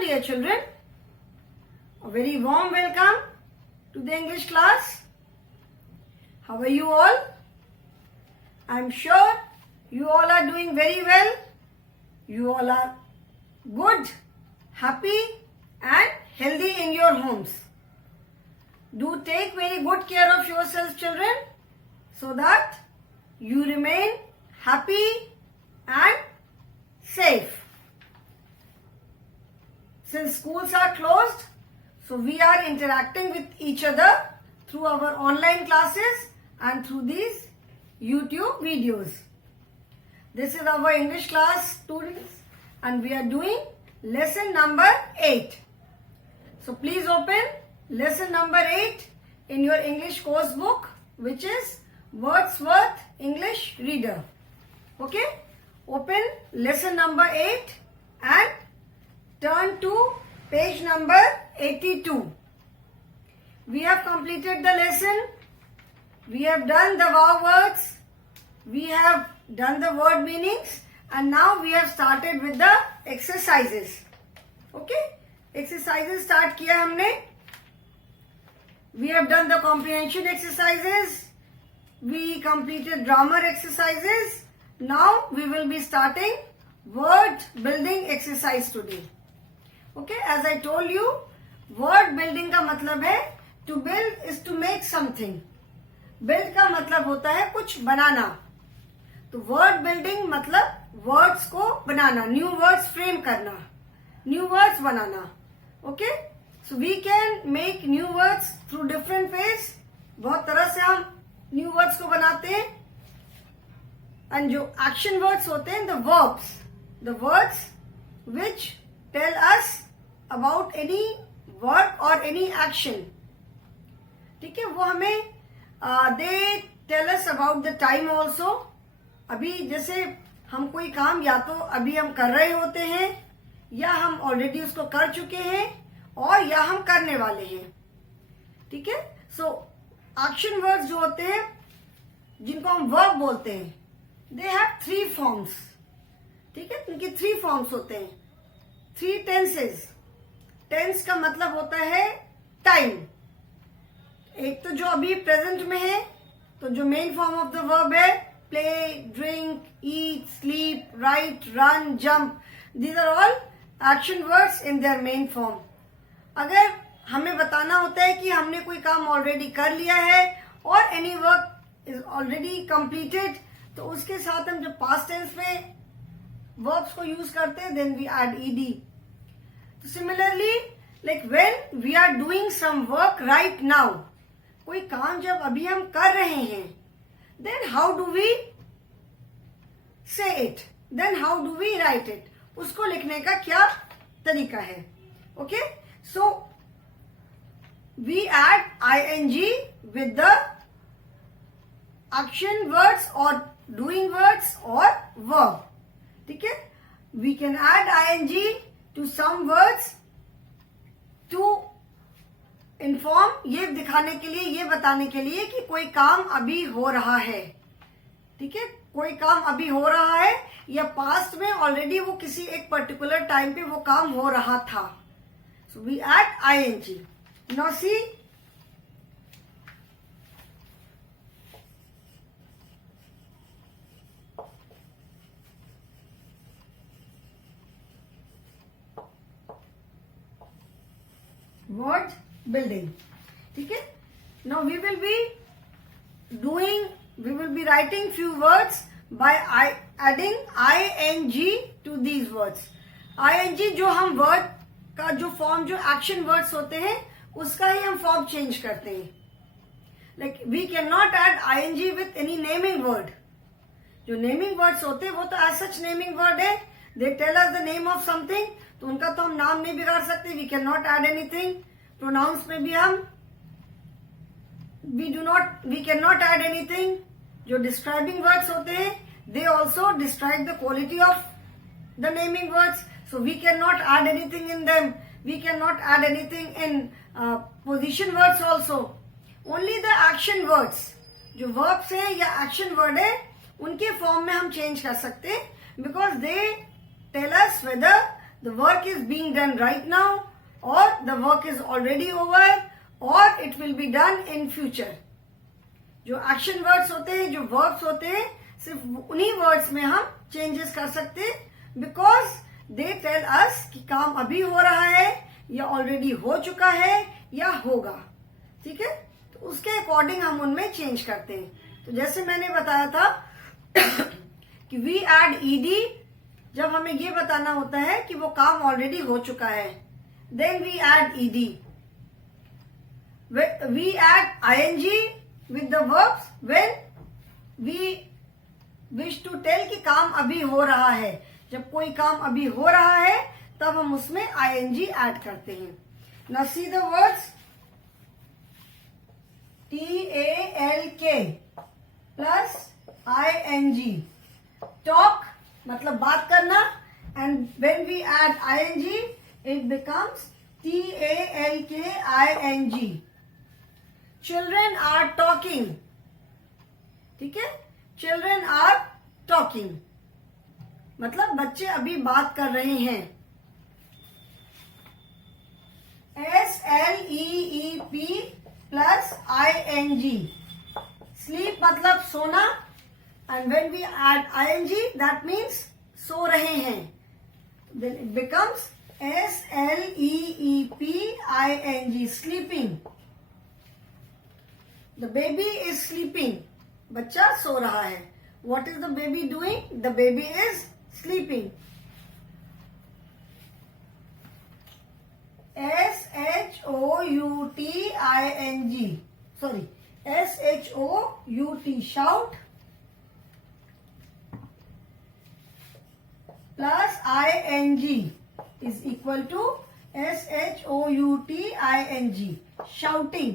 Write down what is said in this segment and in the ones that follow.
dear children. A very warm welcome to the English class. How are you all? I'm sure you all are doing very well. You all are good, happy and healthy in your homes. Do take very good care of yourselves, children, so that you remain happy and safe. Since schools are closed, so we are interacting with each other through our online classes and through these YouTube videos. This is our English class students and we are doing lesson number 8. So please open lesson number 8 in your English course book, which is Wordsworth English Reader. Okay? Open lesson number 8 and turn to page number 82. We have completed the lesson. We have done the wow words. We have done the word meanings. And now we have started with the exercises. Okay? Exercises start किया हमने. We have done the comprehension exercises. We completed grammar exercises. Now we will be starting word building exercise today. Okay, as I told you, word building का मतलब है to build is to make something. Build का मतलब होता है कुछ बनाना. तो word building मतलब words को बनाना, new words frame करना, new words banana. Okay, so we can make new words through different ways. बहुत तरह से हम new words को बनाते हैं. And जो action words होते हैं, the words which tell us about any work or any action. ठीक है, वो हमें they tell us about the time also. अभी जैसे हम कोई काम या तो अभी हम कर रहे होते हैं या हम ऑलरेडी उसको कर चुके हैं और या हम करने वाले हैं. ठीक है, सो एक्शन वर्ड्स जो होते हैं जिनको हम वर्ब बोलते हैं, दे हैव 3 फॉर्म्स. ठीक है, इनके 3 फॉर्म्स होते हैं, 3 टेंसेस. टेंस का मतलब होता है टाइम. एक तो जो अभी प्रेजेंट में है, तो जो main form of the verb है play, drink, eat, sleep, write, run, jump. These are all action words in their main form. अगर हमें बताना होता है कि हमने कोई काम ऑलरेडी कर लिया है और any work is already completed, तो उसके साथ हम जब पास्ट टेंस में वर्ब्स को यूज करते हैं, देन वी ऐड ईडी. तो similarly like when we are doing some work right now, कोई काम जब अभी हम कर रहे हैं, then how do we say it, then how do we write it, उसको लिखने का क्या तरीका है. Okay, so we add ING with the action words और डूइंग वर्ड्स और वर्ब. ठीक है, we can add ING to some words to inform, ये दिखाने के लिए, ये बताने के लिए कि कोई काम अभी हो रहा है. ठीक है, कोई काम अभी हो रहा है या पास्ट में ऑलरेडी वो किसी एक पर्टिकुलर टाइम पे वो काम हो रहा था. So we add ING. Now see, word building. ठीक है, now we will be writing few words by adding ing to these words. ing जो हम वर्ड का जो फॉर्म, जो एक्शन वर्ड्स होते हैं उसका ही हम फॉर्म चेंज करते हैं. Like we can not add ing with any naming word. जो नेमिंग वर्ड्स होते हैं वो तो एज सच नेमिंग वर्ड है, they tell us the name of something, तो उनका तो हम नाम नहीं बिगाड़ सकते. We can not add anything. Pronouns में भी हम we can not add anything. जो डिस्क्राइबिंग वर्ड्स होते हैं, they also describe the quality of the naming words, so we can not add anything in them. We can not add anything in position words also. Only the action words, जो verbs है या action word है, उनके form में हम change कर सकते हैं, because they tell us whether the work is being done right now, or the work is already over, or it will be done in future. जो एक्शन वर्ड्स होते हैं, जो वर्ब्स होते हैं, सिर्फ उन्हीं वर्ड्स में हम चेंजेस कर सकते हैं, बिकॉज दे टेल अस कि काम अभी हो रहा है, या ऑलरेडी हो चुका है, या होगा. ठीक है, तो उसके अकॉर्डिंग हम उनमें चेंज करते हैं. तो जैसे मैंने बताया था कि वी एड ईडी जब हमें ये बताना होता है कि वो काम ऑलरेडी हो चुका है, then we add ED. We add ING with the verbs when we wish to tell कि काम अभी हो रहा है. जब कोई काम अभी हो रहा है तब हम उसमें आईएनजी ऐड करते हैं. Now see the words TALK plus ING. Talk मतलब बात करना, and when we add ING it becomes TALKING. Children are talking. ठीक है, चिल्ड्रन आर टॉकिंग मतलब बच्चे अभी बात कर रहे हैं. SLEEP plus ING. स्लीप मतलब सोना, and when we add ING that means सो रहे हैं. Then it becomes SLEEPING. Sleeping. The baby is sleeping. बच्चा सो रहा है. What is the baby doing? The baby is sleeping. SHOUTING. Sorry, SHOUT. Shout. Plus ING is equal to SHOUTING. Shouting.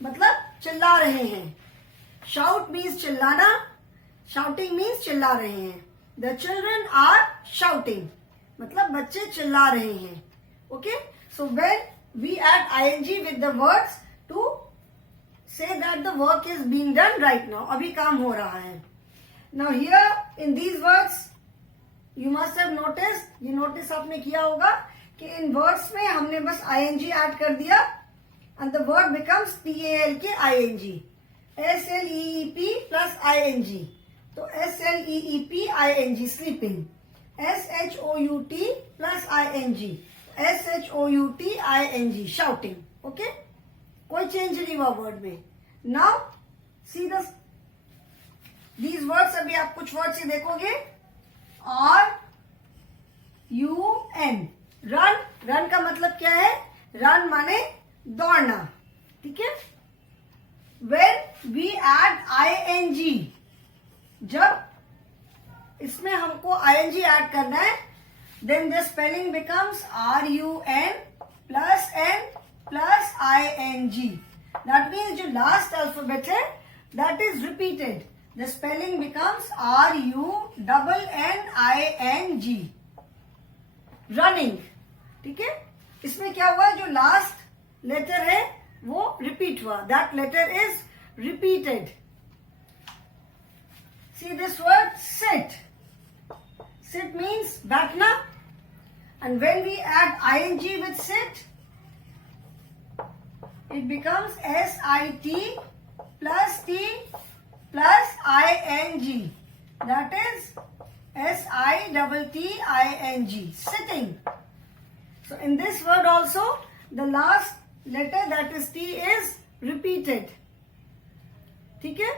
मतलब चिल्ला रहे हैं. Shout means चिल्लाना. Shouting means चिल्ला रहे हैं. The children are shouting. मतलब बच्चे चिल्ला रहे हैं. Okay? So when we add ING with the words to say that the work is being done right now. अभी काम हो रहा है. Now here in these words you must have noticed, ये notice आपने किया होगा कि in words में हमने बस ING add कर दिया and the word becomes TALKING. SLEEP plus ING. तो SLEEPING sleeping. SHOUT plus ING. SHOUTING shouting. Okay? कोई चेंज नहीं हुआ वर्ड में. Now see these words. अभी आप कुछ वर्ड से देखोगे. RUN. रन. रन का मतलब क्या है? रन माने दौड़ना. ठीक है. When we add ING, जब इसमें हमको ING ऐड करना है, then the spelling becomes RUN plus N plus ING. That means जो last alphabet है, that is repeated. The spelling becomes RUNNING. Running. ठीक है. इसमें क्या हुआ? जो last letter है वो repeat हुआ. That letter is repeated. See this word sit. Sit means बैठना, and when we add ING with sit, it becomes SIT plus T plus ING. That is SITTING. Sitting. So in this word also, the last letter, that is T, is repeated. ठीक है.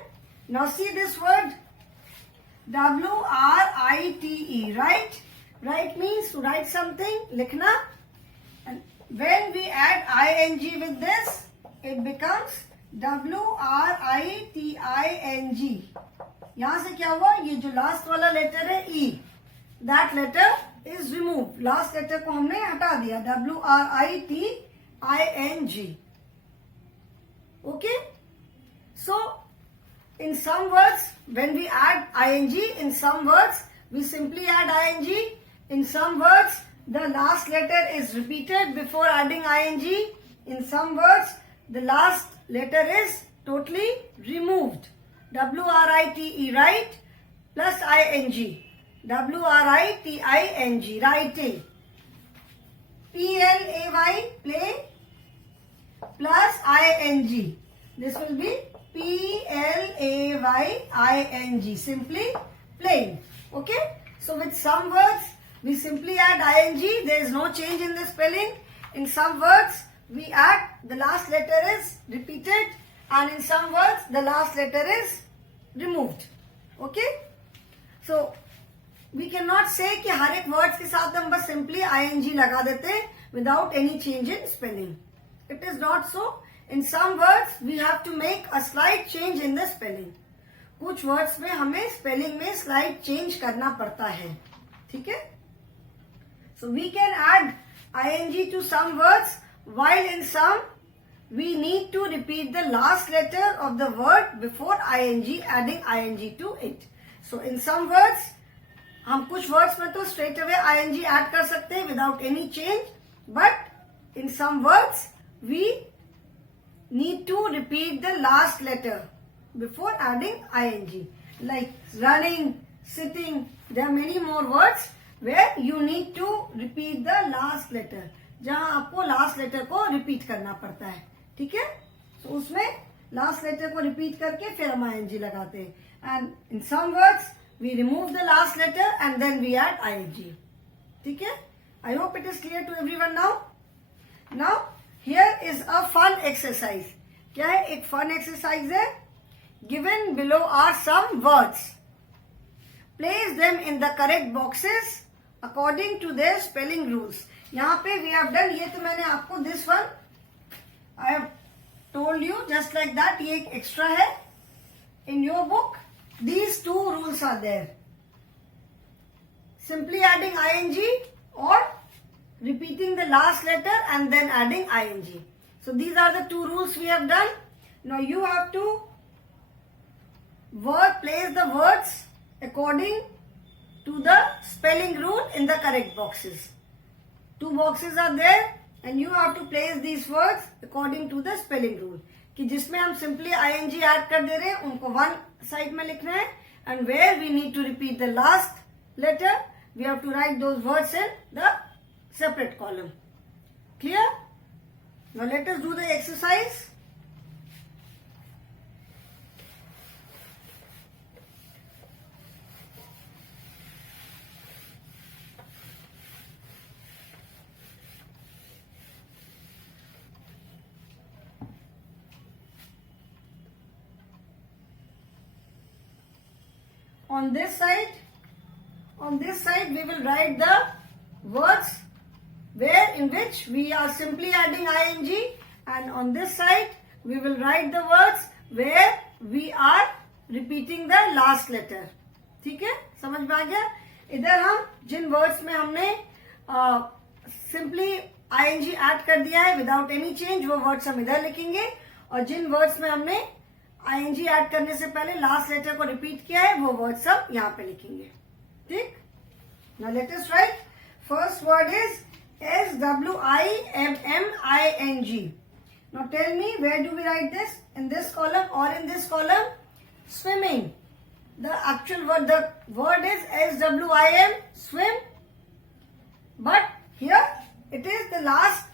Now see this word WRITE. Write. Write means to write something, लिखना. And when we add ING with this, it becomes WRITING. यहां से क्या हुआ? ये जो last वाला लेटर है E, that letter is removed. Last letter को हमने हटा दिया. WRITING. Okay? So in some words, when we add ING, in some words we simply add ING. In some words, the last letter is repeated before adding ING. In some words, the last letter is totally removed. WRITE, right, plus ING. WRITING, writing. P-L-A-Y, play, plus I-N-G. This will be P-L-A-Y-I-N-G, simply playing. Okay? So with some words, we simply add ing, there is no change in the spelling. In some words, we add, the last letter is repeated, and in some words, the last letter is removed. Okay? So, we cannot say कि हर एक words के साथ हम बस simply ing लगा देते without any change in spelling. It is not so. In some words, we have to make a slight change in the spelling. कुछ words में हमें spelling में slight change करना पड़ता है. ठीक है? So we can add ing to some words, while in some we need to repeat the last letter of the word before ing, adding ing to it. So in some words, हम कुछ words में तो straight away ing add कर सकते हैं without any change, but in some words we need to repeat the last letter before adding ing. Like running, sitting, there are many more words where you need to repeat the last letter, जहां आपको last letter को repeat करना पड़ता है. ठीक है? तो उसमें last letter को repeat करके फिर हम ing लगाते हैं. And in some words we remove the last letter and then we add ing. ठीक है? I hope it is clear to everyone now. Now here is a fun exercise. क्या है? एक fun exercise है. Given below are some words. Place them in the correct boxes according to their spelling rules. यहाँ पे we have done, ये तो मैंने आपको this one I have told you just like that. ये एक extra है. In your book, these two rules are there. Simply adding ing or repeating the last letter and then adding ing. So these are the two rules we have done. Now you have to place the words according to the spelling rule in the correct boxes. Two boxes are there and you have to place these words according to the spelling rule. कि जिसमें हम simply ing add कर दे रहे हैं उनको one side में लिखना है, and where we need to repeat the last letter we have to write those words in the separate column. Clear? Now let us do the exercise. On this side we will write the words where in which we are simply adding ing, and on this side we will write the words where we are repeating the last letter. ठीक है? समझ में आ गया? इधर हम जिन words में हमने simply ing add कर दिया है without any change, वो words हम इधर लिखेंगे, और जिन words में हमने ing ऐड करने से पहले लास्ट लेटर को रिपीट किया है वो वर्ड सब यहाँ पे लिखेंगे. ठीक? Now let us write. First word is SWIMMING. Now tell me, where do we write this? In this column or in this column? Swimming. The actual word, the word is SWIM, swim. But here it is the last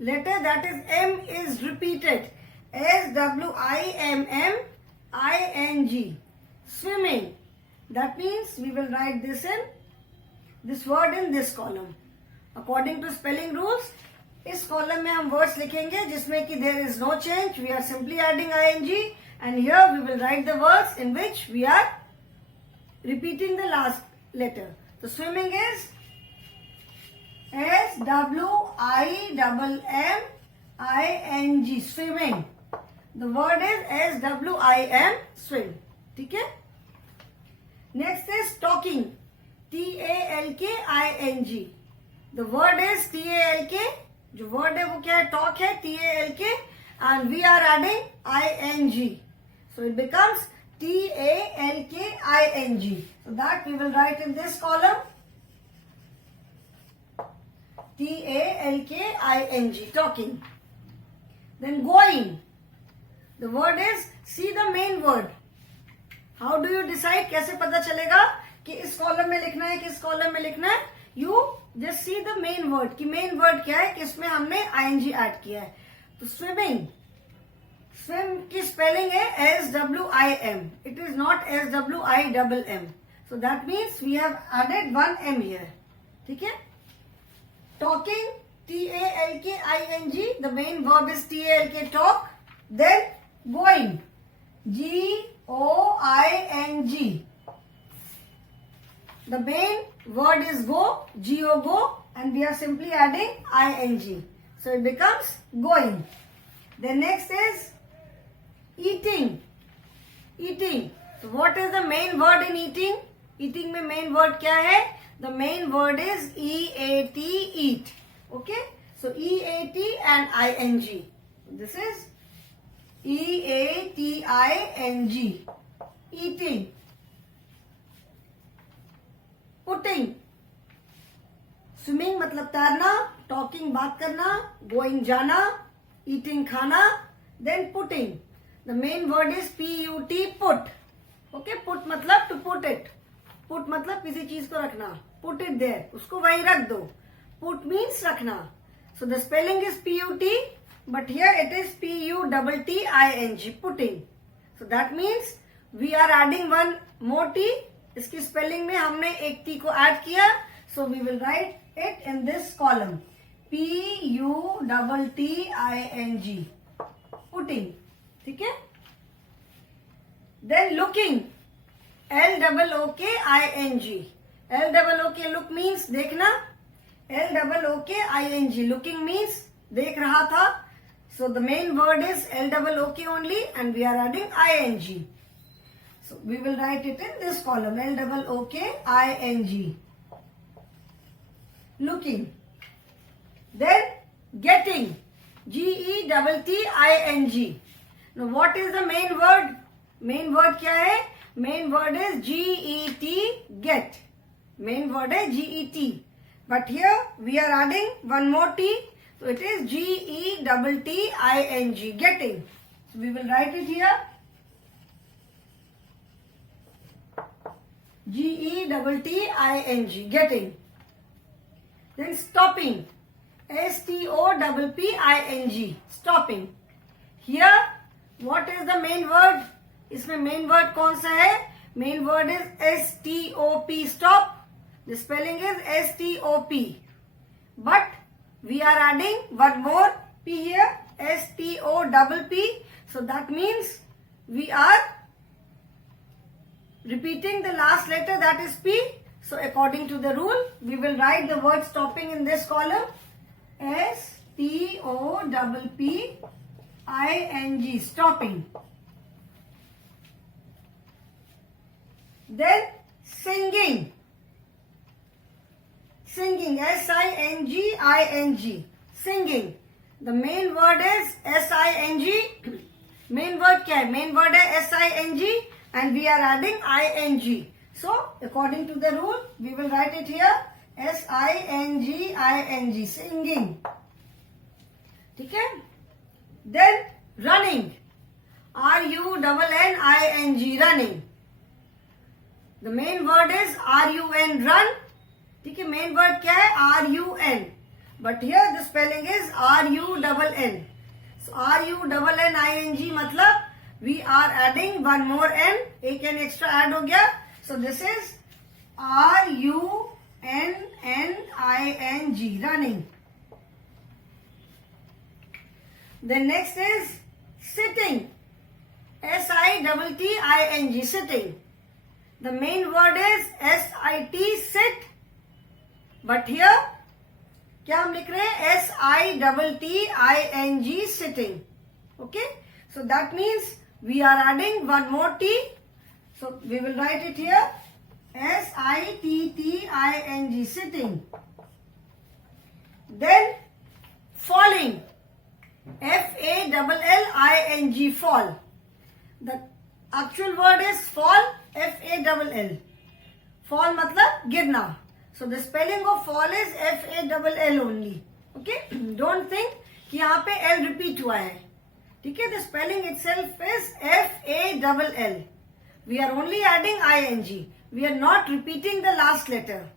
letter, that is M, is repeated. SWIMMING, swimming. That means we will write this word in this column. According to spelling rules, इस column में हम words लिखेंगे जिसमें कि there is no change, we are simply adding ing, and here we will write the words in which we are repeating the last letter. So swimming is SWIMMING, swimming. The word is SWIM, swim. ठीक है? Next is talking. TALKING. The word is TALK. जो word है वो क्या है? Talk है, TALK, and we are adding ING. So it becomes TALKING. So that we will write in this column. TALKING, talking. Then going. The word is, see the main word. How do you decide? कैसे पता चलेगा कि इस column में लिखना है कि इस कॉलम में लिखना है? You just see the main word कि मेन वर्ड क्या है कि इसमें हमने आईएनजी ऐड किया है. तो स्विमिंग, स्विम की स्पेलिंग है SWIM. It is not SWIMM. So that means we have added 1 M here. ठीक है. Talking, TALKING. The main verb is TALK, talk. Then going, GOING. The main word is go, GO, go, and we are simply adding ING. So it becomes going. The next is eating. Eating. So what is the main word in eating? Eating में main word क्या है? The main word is EAT, eat. Okay? So EAT and ING. This is EATING. Eating. Putting, swimming मतलब तैरना, talking बात करना, going जाना, eating खाना, then putting. The main word is PUT, put. Okay, put मतलब to put it. Put मतलब किसी चीज को रखना. पुट इट देयर, उसको वहीं रख दो. पुट मीन्स रखना. So the spelling is PUT, but here it is PUTTING, putting. So that means we are adding 1 more T. इसकी स्पेलिंग में हमने एक T को ऐड किया. So we will write it in this column, PUTTING, putting. ठीक है. Then looking, LOOKING. LOOK, look means देखना. LOOKING, looking means देख रहा था. So the main word is LOOK only and we are adding ING. So we will write it in this column, LOOKING. Looking. Then getting, GETTING. Now what is the main word? Main word क्या है? Main word is GET, get. Main word है GET. But here we are adding 1 more T. So it is GETTING, getting. So we will write it here. GETTING, getting. Then stopping, STOPPING, stopping. Here, what is the main word? इसमें main word कौन सा है? Main word is STOP, stop. The spelling is STOP. But we are adding 1 more P here, STOPP. So that means we are repeating the last letter, that is P. So according to the rule, we will write the word stopping in this column, STOPPING, stopping. Then singing. Singing, SINGING, singing. The main word is SING. Main word क्या है? Main word है SING. And we are adding ING. So, according to the rule, we will write it here, SINGING, singing. ठीक है? Then, running, RUNNING, running. The main word is RUN, run. ठीक है? Main word क्या है? RUN. But here the spelling is RUNN. So, RUNNING मतलब we are adding 1 more N. एक N extra add हो गया. So this is RUNNING, running. Then next is sitting, SITTING, sitting. The main word is SIT, sit. But here क्या हम लिख रहे हैं? SITTING, sitting. Okay? So that means we are adding 1 more T. So we will write it here, SITTING, sitting. Then falling, FALLING, fall. The actual word is fall, FALL. Fall मतलब गिरना. So the spelling of fall is FALL only. Okay? Don't think कि यहाँ पे L repeat हुआ है. ठीक है? The spelling itself is FALL. We are only adding ING. We are not repeating the last letter.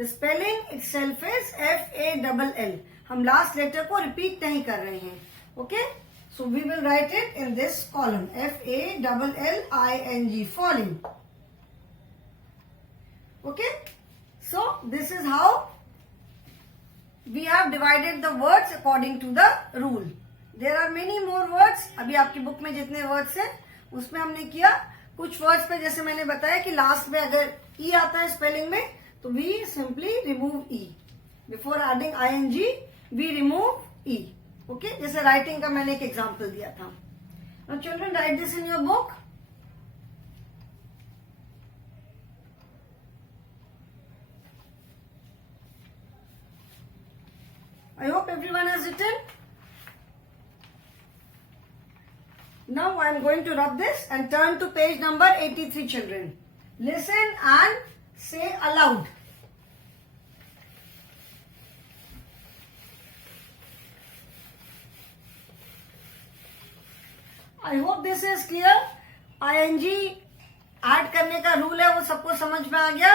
The spelling itself is FALL. हम last letter को repeat नहीं कर रहे हैं. Okay, so we will write it in this column FALLING, falling. Okay, so this is how we have divided the words according to the rule. There are many more words. अभी आपकी book में जितने words हैं उसमें हमने किया. कुछ words पे जैसे मैंने बताया कि लास्ट में अगर ई आता है स्पेलिंग में तो we simply remove E. Before adding ING we remove E. Okay, जैसे राइटिंग का मैंने एक एग्जांपल दिया था. Now children, write this in your book. I hope everyone has written. Now I am going to rub this and turn to page number 83, children. Listen and say aloud. I hope this is clear. ING add करने का rule है वो सबको समझ में आ गया.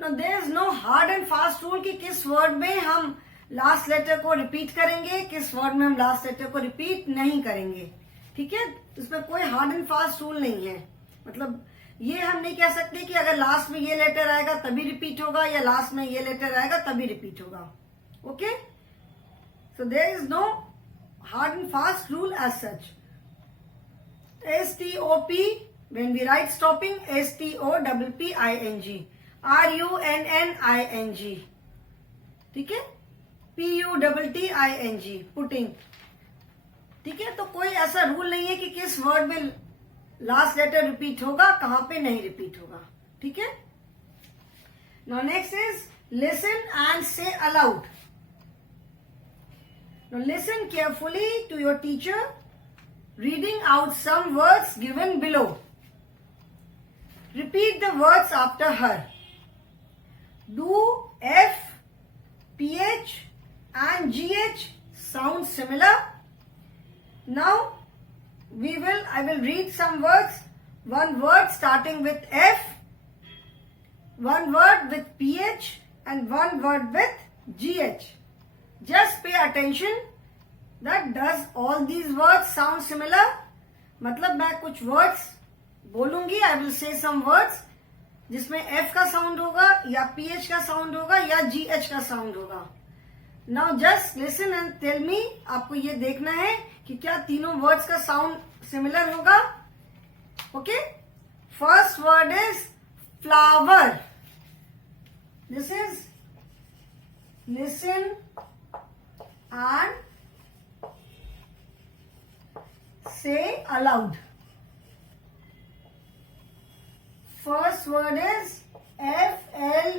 Now there is no hard and fast rule कि किस वर्ड में हम लास्ट लेटर को रिपीट करेंगे, किस वर्ड में हम लास्ट लेटर को रिपीट नहीं करेंगे. ठीक है, इसमें कोई हार्ड एंड फास्ट रूल नहीं है. मतलब ये हम नहीं कह सकते कि अगर लास्ट में ये लेटर आएगा तभी रिपीट होगा या लास्ट में ये लेटर आएगा तभी रिपीट होगा. Okay, so there is no hard and fast rule as such. STOP, when we write stopping, STOPPING, RUNNING. ठीक है, PUTTING, पुटिंग. ठीक है, तो कोई ऐसा रूल नहीं है कि किस वर्ड में लास्ट लेटर रिपीट होगा, कहां पे नहीं रिपीट होगा. ठीक है. Now next is listen and say aloud. Now listen carefully to your teacher reading out some words given below. Repeat the words after her. Do F, PH and GH sound similar? Now I will read some words. One word starting with F, one word with PH and one word with GH. Just pay attention that does all these words sound similar? मतलब मैं कुछ words बोलूंगी, I will say some words जिसमें F का sound होगा या PH का sound होगा या GH का साउंड होगा. Now just listen and tell me. आपको ये देखना है कि क्या तीनों वर्ड्स का साउंड सिमिलर होगा. Okay, first word is flower. This is listen and say aloud. First word is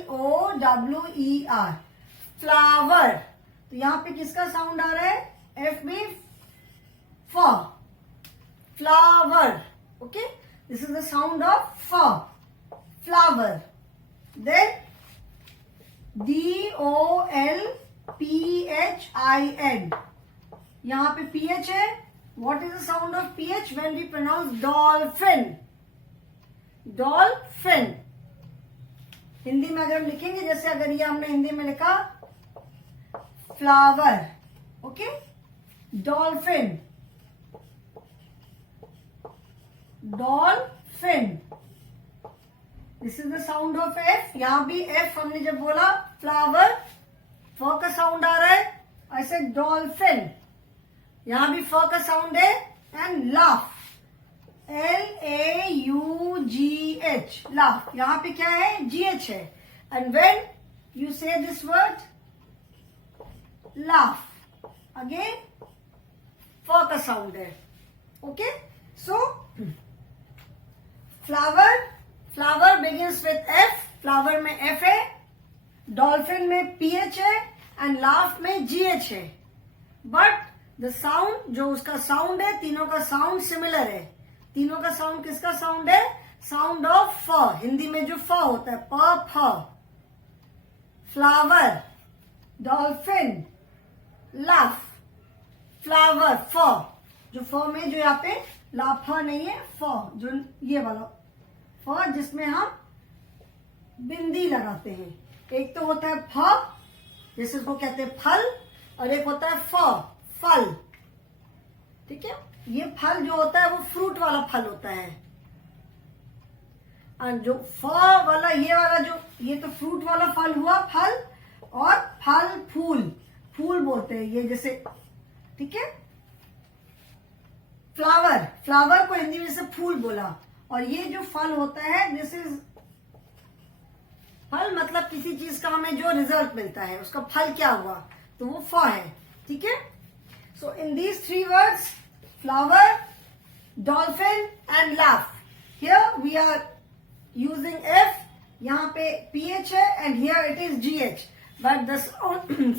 FLOWER, flower. तो यहां पे किसका साउंड आ रहा है? F में फ, flower. Okay, this is the sound of फ, फ्लावर. देन DOLPHIN, यहां पे PH है. What is the sound of PH when we pronounce dolphin? Dolphin. Hindi में अगर हम लिखेंगे, जैसे अगर ये हमने हिंदी में लिखा flower, okay, dolphin, dolphin. This is the sound of F. यहां भी F हमने जब बोला फ्लावर, फ का साउंड आ रहा है. ऐसे डॉल्फिन, यहां भी फ का साउंड है. And laugh, LAUGH, laugh. यहां पे क्या है? GH है. एंड व्हेन यू से दिस वर्ड लाफ, अगेन फ का साउंड है. Okay, so flower, flower begins with F. Flower में F है, डॉल्फिन में PH है एंड लाफ में GH है. बट द साउंड, जो उसका साउंड है, तीनों का साउंड सिमिलर है. तीनों का साउंड किसका साउंड है? साउंड ऑफ फ. हिंदी में जो फ होता है, प फ. फ्लावर, डॉल्फिन, लाफ, फ्लावर, फ. जो फ में जो यहाँ पे लाफ नहीं है, फ, जो ये वाला फ जिसमें हम बिंदी लगाते हैं. एक तो होता है फ, जैसे उसको कहते हैं फल, और एक होता है फ, फल। ठीक है, ये फल जो होता है वो फ्रूट वाला फल होता है, और जो फ वाला ये वाला जो ये तो फ्रूट वाला फल हुआ फल, और फल फूल, फूल बोलते हैं ये जैसे। ठीक है, फ्लावर, फ्लावर को हिंदी में जैसे फूल बोला, और ये जो फल होता है दिस इज फल, मतलब किसी चीज का हमें जो रिजल्ट मिलता है उसका फल क्या हुआ, तो वो फ है। ठीक है, so in these three words flower, dolphin and laugh, here we are using F, यहाँ पे पीएच है, and here it is GH, but the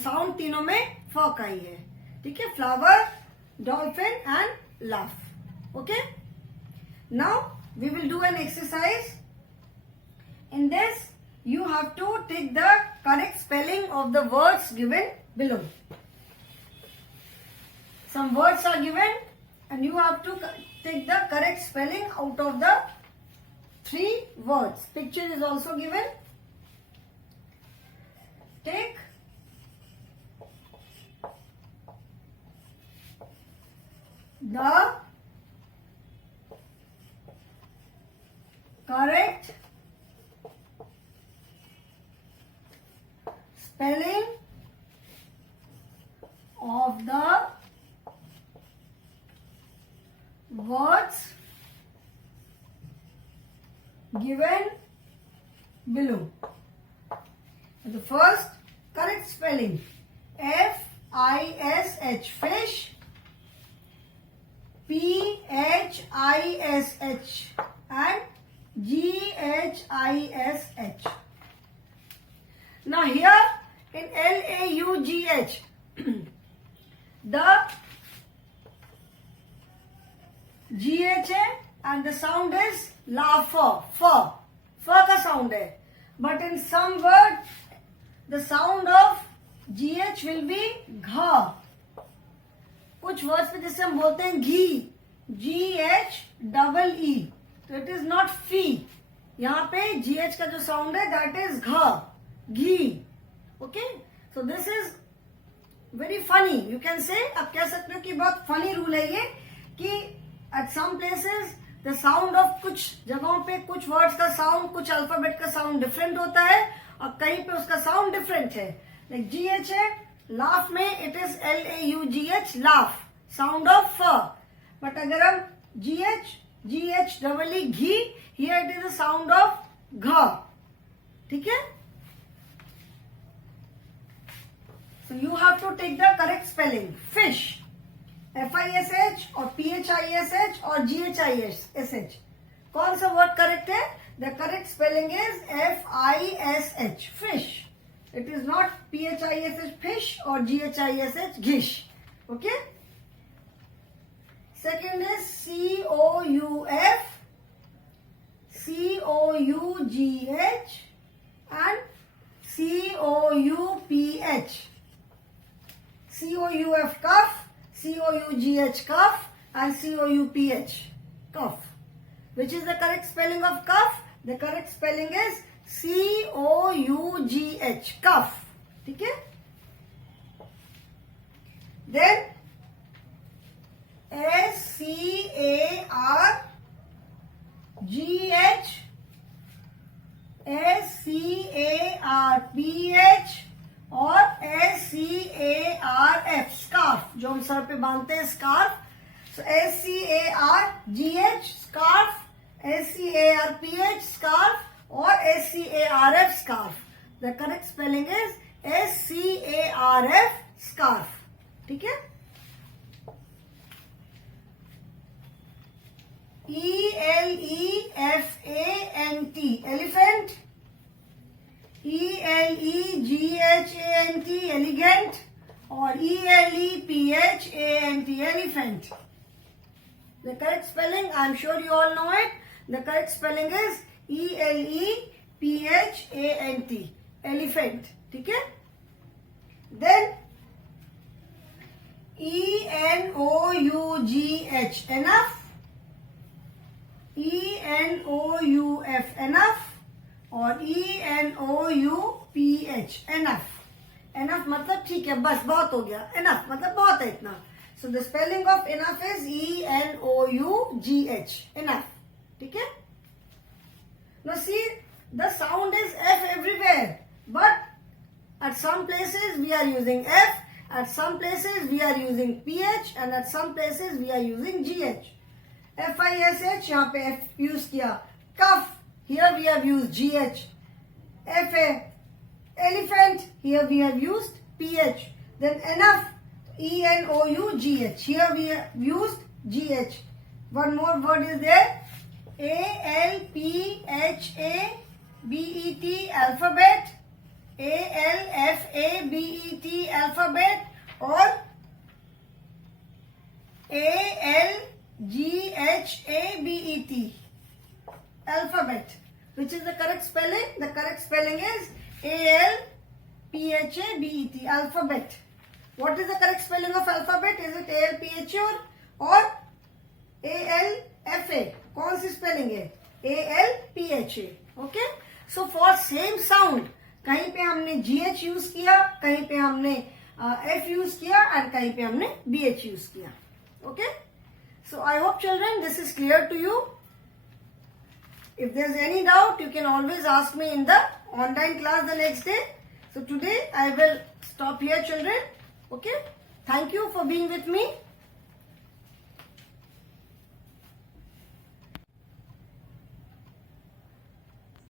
sound तीनों में फ का ही है। ठीक है, flower, dolphin and laugh. Okay, now we will do an exercise. In this, you have to take the correct spelling of the words given below. Some words are given and you have to take the correct spelling out of the three words. Picture is also given. Take the correct spelling of the words given below. The first correct spelling, F-I-S-H, fish, P-H-I-S-H and G-H-I-S-H. Now here in L-A-U-G-H, the G-H है and the sound is laugher, fa का sound है, but in some word the sound of G-H will be gha. कुछ words पे जैसे हम बोलते हैं घी, G-H-E-E, तो इट इज नॉट फी, यहाँ पे G-H का जो साउंड है दैट इज घ, ghee. Okay, so this is very funny, you can say, आप कह सकते हो कि बहुत फनी रूल है ये, कि at some places the sound of, कुछ जगहों पे कुछ वर्ड्स का साउंड, कुछ अल्फाबेट का साउंड डिफरेंट होता है, और कहीं पे उसका साउंड डिफरेंट है। लाइक G-H है, लाफ में it is L-A-U-G-H, laugh, sound of फ, बट अगर हम G-H-E-E, ghee, here it is the sound of घ। ठीक है, so you have to take the correct spelling. Fish, F-I-S-H और P-H-I-S-H और G-H-I-S-H, कौन सा वर्ड करेक्ट है? The correct spelling is F-I-S-H, fish. It is not P-H-I-S-H, fish, or G-H-I-S-H, gish. Okay? Second is C-O-U-F, C-O-U-G-H and C-O-U-P-H. C-O-U-F, cuff, C-O-U-G-H, cuff, and C-O-U-P-H, cuff. Which is the correct spelling of cuff? The correct spelling is C-O-U-G-H, cuff. ठीक है? Then S-C-A-R-G-H, S-C-A-R-P-H और S-C-A-R-F, scarf, जो हम sir पे बांधते हैं, scarf. So S-C-A-R-G-H, scarf, S-C-A-R-P-H, scarf, or S-C-A-R-F, scarf. The correct spelling is S-C-A-R-F, scarf. ठीक है? E-L-E-F-A-N-T, elephant. E-L-E-G-H-A-N-T, elegant. और E-L-E-P-H-A-N-T, elephant. The correct spelling, I am sure you all know it. The correct spelling is E-L-E-P-H-A-N-T, elephant. ठीक है? Then E-N-O-U-G-H, enough. E-N-O-U-F, enough. और E-N-O-U PH. Enough. Enough मतलब ठीक है, बस बहुत हो गया. Enough मतलब बहुत है इतना. So the spelling of enough is ENOUGH. Enough. ठीक है? Now see, the sound is F everywhere, but at some places we are using F, at some places we are using PH, and at some places we are using GH. FISH, यहाँ पे F use किया. Cuff, here we have used GH. FA, elephant, here we have used PH. Then enough, ENOUGH, here we have used GH. One more word is there. ALPHABET, alphabet. ALFABET, alphabet. Or ALGHABET, alphabet. Which is the correct spelling? The correct spelling is ALPHABET, alphabet. What is the correct spelling of alphabet? Is it ALPHA or ALFA? कौन सी spelling है? ALPHA. Okay, so for same sound कहीं पे हमने GH use किया, कहीं पे हमने F use किया एंड कहीं पे हमने BH यूज किया. Okay, so I hope children this is clear to you. If there's any doubt, you can always ask me in the online class the next day. So today I will stop here, children. Okay, thank you for being with me.